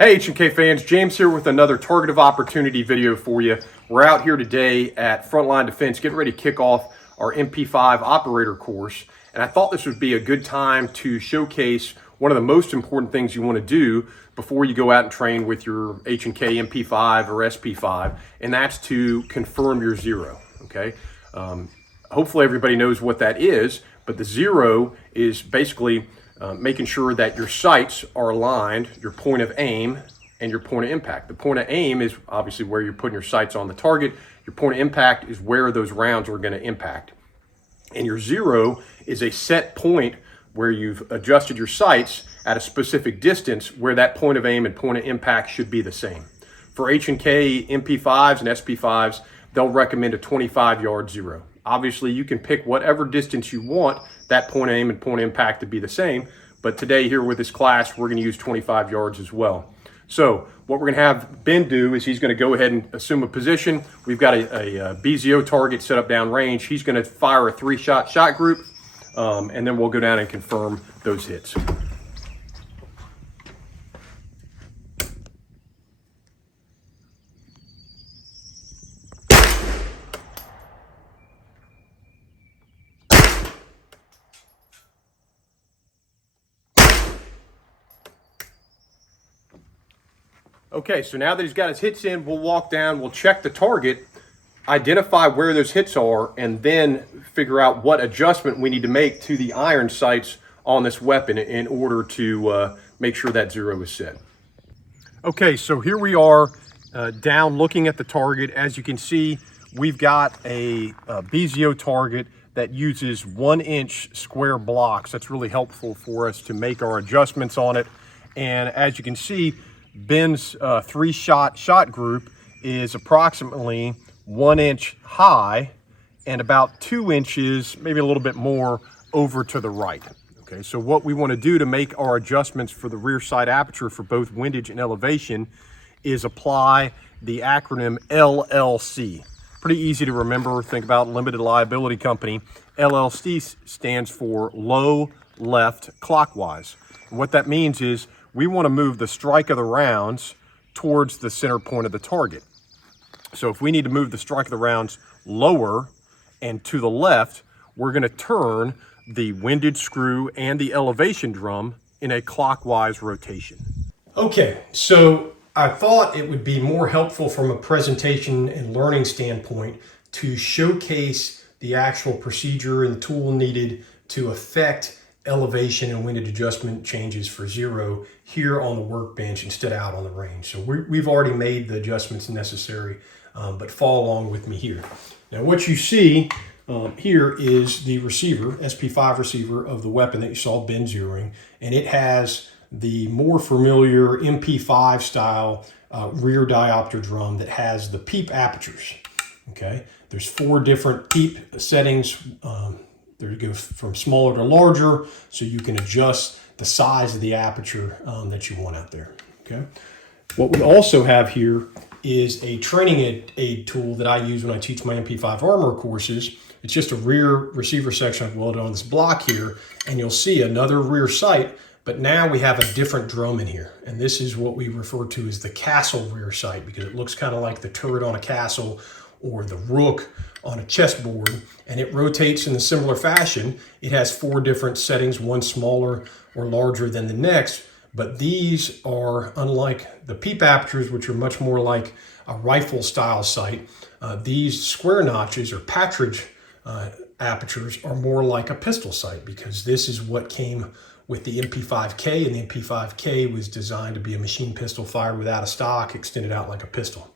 Hey H&K fans, James here with another Target of Opportunity video for you. We're out here today at Frontline Defense getting ready to kick off our MP5 Operator Course. And I thought this would be a good time to showcase one of the most important things you want to do before you go out and train with your H&K MP5 or SP5, and that's to confirm your zero, okay? Hopefully everybody knows what that is, but the zero is basically making sure that your sights are aligned, your point of aim and your point of impact. The point of aim is obviously where you're putting your sights on the target. Your point of impact is where those rounds are going to impact. And your zero is a set point where you've adjusted your sights at a specific distance where that point of aim and point of impact should be the same. For H&K MP5s and SP5s, they'll recommend a 25-yard zero. Obviously, you can pick whatever distance you want that point of aim and point of impact to be the same, but today here with this class, we're gonna use 25 yards as well. So what we're gonna have Ben do is he's gonna go ahead and assume a position. We've got a BZO target set up downrange. He's gonna fire a 3-shot shot group, and then we'll go down and confirm those hits. Okay, so now that he's got his hits in, we'll walk down, we'll check the target, identify where those hits are, and then figure out what adjustment we need to make to the iron sights on this weapon in order to make sure that zero is set. Okay, so here we are down looking at the target. As you can see, we've got a BZO target that uses 1-inch square blocks. That's really helpful for us to make our adjustments on it. And as you can see, Ben's 3-shot shot group is approximately 1 inch high and about 2 inches, maybe a little bit more, over to the right. Okay, so what we want to do to make our adjustments for the rear sight aperture for both windage and elevation is apply the acronym LLC. Pretty easy to remember. Think about limited liability company. LLC stands for low left clockwise. And what that means is we want to move the strike of the rounds towards the center point of the target. So if we need to move the strike of the rounds lower and to the left, we're going to turn the windage screw and the elevation drum in a clockwise rotation. Okay, so I thought it would be more helpful from a presentation and learning standpoint to showcase the actual procedure and tool needed to affect elevation and windage adjustment changes for zero here on the workbench instead of out on the range. So we've already made the adjustments necessary, but follow along with me here. Now what you see here is the receiver, SP5 receiver of the weapon that you saw Ben zeroing, and it has the more familiar MP5 style rear diopter drum that has the peep apertures. Okay, there's 4 different peep settings. There you go, from smaller to larger, so you can adjust the size of the aperture that you want out there, okay? What we also have here is a training aid tool that I use when I teach my MP5 armor courses. It's just a rear receiver section I've welded on this block here, and you'll see another rear sight, but now we have a different drum in here. And this is what we refer to as the castle rear sight, because it looks kind of like the turret on a castle or the rook on a chessboard, and it rotates in a similar fashion. It has 4 different settings, one smaller or larger than the next, but these are, unlike the peep apertures, which are much more like a rifle style sight, these square notches or patridge apertures are more like a pistol sight, because this is what came with the MP5K, and the MP5K was designed to be a machine pistol fired without a stock, extended out like a pistol.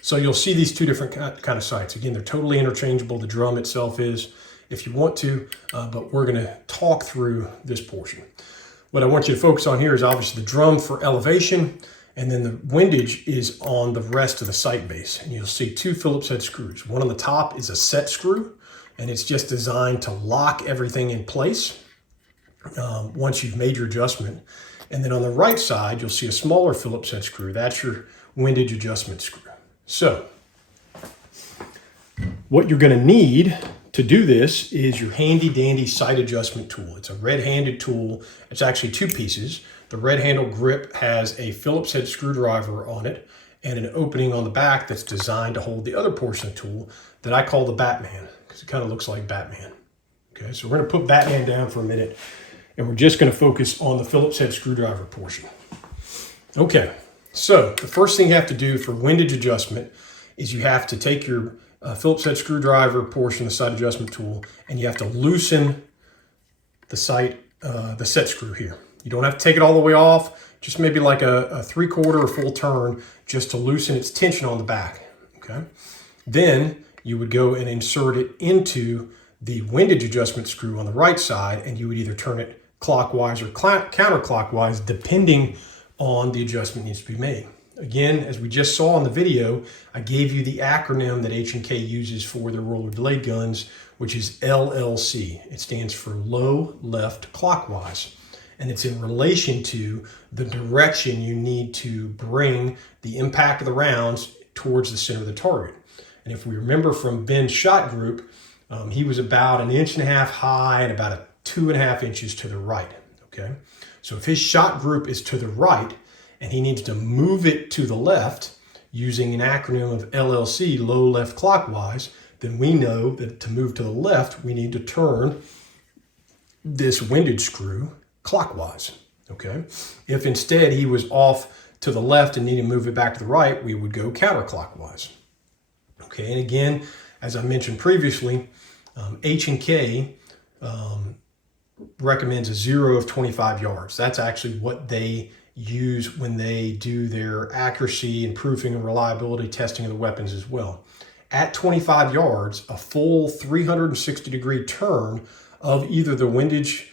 So you'll see these 2 different kind of sights. Again, they're totally interchangeable. The drum itself is, if you want to, but we're going to talk through this portion. What I want you to focus on here is obviously the drum for elevation, and then the windage is on the rest of the sight base. And you'll see 2 Phillips head screws. One on the top is a set screw, and it's just designed to lock everything in place once you've made your adjustment. And then on the right side, you'll see a smaller Phillips head screw. That's your windage adjustment screw. So what you're going to need to do this is your handy dandy sight adjustment tool. It's a red-handed tool. It's actually two pieces. The red handle grip has a Phillips head screwdriver on it and an opening on the back that's designed to hold the other portion of the tool that I call the Batman, because it kind of looks like Batman. Okay, so we're going to put Batman down for a minute, and we're just going to focus on the Phillips head screwdriver portion. Okay, so the first thing you have to do for windage adjustment is you have to take your Phillips head screwdriver portion, the sight adjustment tool, and you have to loosen the set screw here. You don't have to take it all the way off, just maybe like a 3/4 or full turn just to loosen its tension on the back, okay? Then you would go and insert it into the windage adjustment screw on the right side, and you would either turn it clockwise or counterclockwise depending on the adjustment needs to be made. Again, as we just saw in the video, I gave you the acronym that H&K uses for their roller blade guns, which is LLC. It stands for low left clockwise. And it's in relation to the direction you need to bring the impact of the rounds towards the center of the target. And if we remember from Ben's shot group, he was about 1.5 inches high and about 2.5 inches to the right, okay? So if his shot group is to the right and he needs to move it to the left using an acronym of LLC, low left clockwise, then we know that to move to the left, we need to turn this windage screw clockwise, okay? If instead he was off to the left and needed to move it back to the right, we would go counterclockwise, okay? And again, as I mentioned previously, H&K recommends a 0 of 25 yards. That's actually what they use when they do their accuracy and proofing and reliability testing of the weapons as well. At 25 yards, a full 360-degree turn of either the windage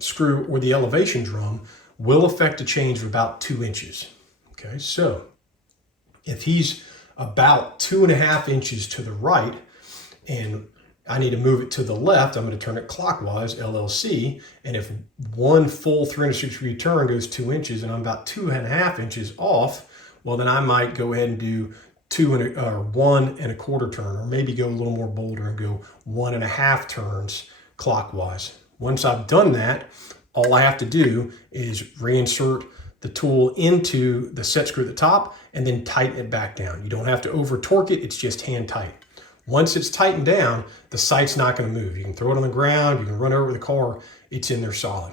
screw or the elevation drum will affect a change of about 2 inches. Okay, so if he's about 2.5 inches to the right and I need to move it to the left, I'm going to turn it clockwise, LLC, and if one full 360-degree turn goes 2 inches and I'm about 2.5 inches off, well then I might go ahead and do 1.25 turn, or maybe go a little more bolder and go 1.5 turns clockwise. Once I've done that, all I have to do is reinsert the tool into the set screw at the top and then tighten it back down. You don't have to over torque it, it's just hand tight. Once it's tightened down, the sight's not going to move. You can throw it on the ground, you can run over the car, it's in there solid.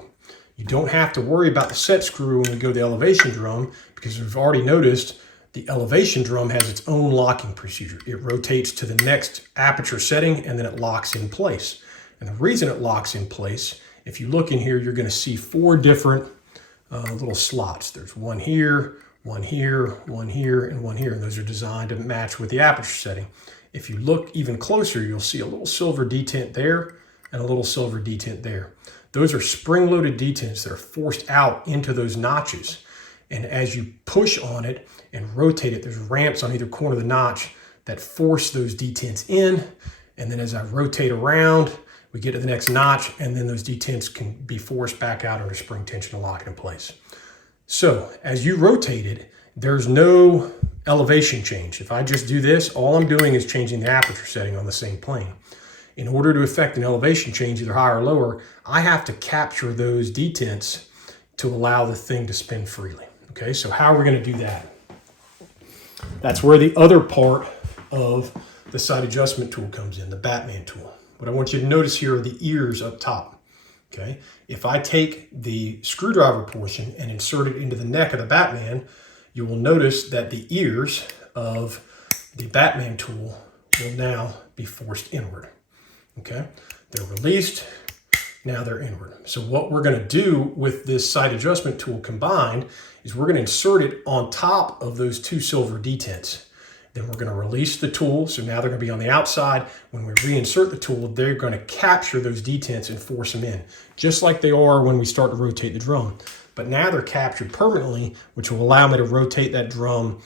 You don't have to worry about the set screw when we go to the elevation drum, because we've already noticed the elevation drum has its own locking procedure. It rotates to the next aperture setting and then it locks in place. And the reason it locks in place, if you look in here, you're going to see 4 different little slots. There's one here, one here, one here, and one here. And those are designed to match with the aperture setting. If you look even closer, you'll see a little silver detent there and a little silver detent there. Those are spring-loaded detents that are forced out into those notches. And as you push on it and rotate it, there's ramps on either corner of the notch that force those detents in. And then as I rotate around, we get to the next notch, and then those detents can be forced back out under spring tension and lock it in place. So as you rotate it, there's no elevation change. If I just do this, all I'm doing is changing the aperture setting on the same plane. In order to effect an elevation change, either higher or lower, I have to capture those detents to allow the thing to spin freely. Okay, so how are we going to do that? That's where the other part of the sight adjustment tool comes in, the Batman tool. What I want you to notice here are the ears up top. Okay, if I take the screwdriver portion and insert it into the neck of the Batman, you will notice that the ears of the Batman tool will now be forced inward. Okay, they're released, now they're inward. So what we're going to do with this sight adjustment tool combined is we're going to insert it on top of those 2 silver detents. Then we're going to release the tool, so now they're going to be on the outside. When we reinsert the tool, they're going to capture those detents and force them in, just like they are when we start to rotate the drum. But now they're captured permanently, which will allow me to rotate that drum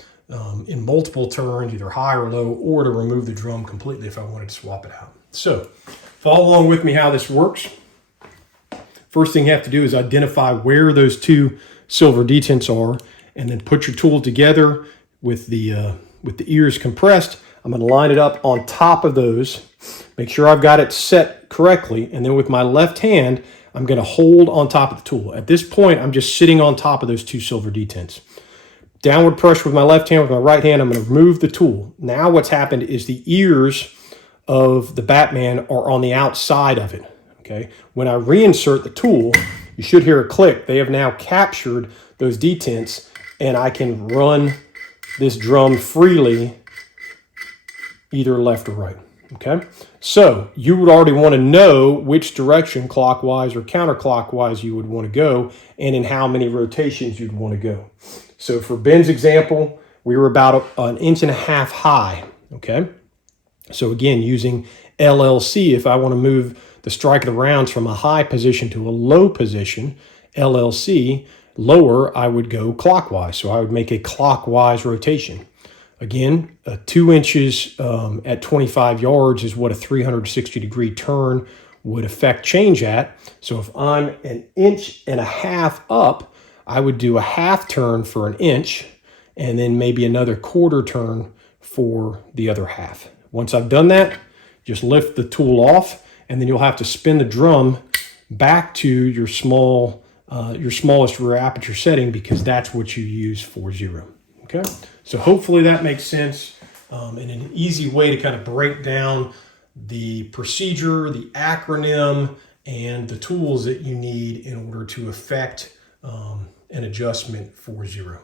in multiple turns, either high or low, or to remove the drum completely if I wanted to swap it out. So follow along with me how this works. First thing you have to do is identify where those 2 silver detents are, and then put your tool together with the ears compressed. I'm going to line it up on top of those, make sure I've got it set correctly, and then with my left hand, I'm going to hold on top of the tool. At this point, I'm just sitting on top of those 2 silver detents. Downward pressure with my left hand, with my right hand, I'm going to remove the tool. Now what's happened is the ears of the Batman are on the outside of it. Okay. When I reinsert the tool, you should hear a click. They have now captured those detents, and I can run this drum freely either left or right. Okay. So you would already want to know which direction, clockwise or counterclockwise, you would want to go, and in how many rotations you'd want to go. So for Ben's example, we were about 1.5 inches high. Okay. So again, using LLC, if I want to move the strike of the rounds from a high position to a low position, LLC, lower, I would go clockwise. So I would make a clockwise rotation. Again, 2 inches at 25 yards is what a 360-degree turn would affect change at. So if I'm 1.5 inches up, I would do a half turn for 1 inch, and then maybe another quarter turn for the other half. Once I've done that, just lift the tool off, and then you'll have to spin the drum back to your smallest rear aperture setting, because that's what you use for 0. Okay, so hopefully that makes sense, and an easy way to kind of break down the procedure, the acronym, and the tools that you need in order to effect an adjustment for 0.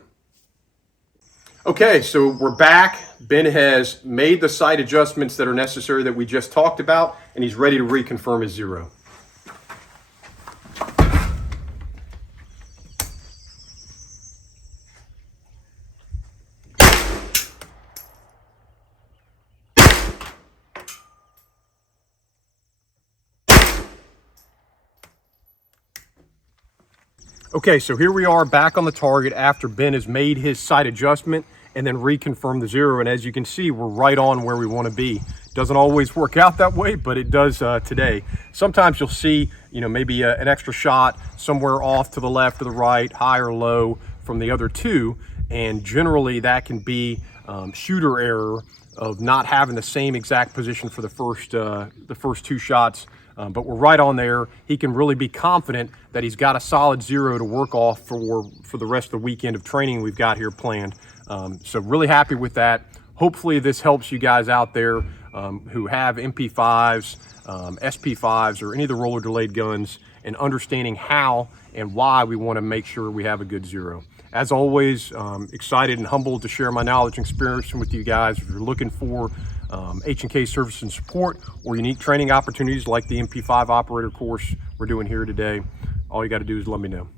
Okay, so we're back. Ben has made the sight adjustments that are necessary that we just talked about, and he's ready to reconfirm his 0. Okay, so here we are back on the target after Ben has made his sight adjustment and then reconfirmed the 0. And as you can see, we're right on where we want to be. Doesn't always work out that way, but it does today. Sometimes you'll see, maybe an extra shot somewhere off to the left or the right, high or low from the other 2. And generally that can be shooter error of not having the same exact position for the first 2 shots. But we're right on there. He can really be confident that he's got a solid 0 to work off for the rest of the weekend of training we've got here planned. So really happy with that. Hopefully this helps you guys out there who have MP5s, SP5s, or any of the roller delayed guns, and understanding how and why we want to make sure we have a good 0. As always, excited and humbled to share my knowledge and experience with you guys. If you're looking for H&K service and support or unique training opportunities like the MP5 Operator Course we're doing here today, all you got to do is let me know.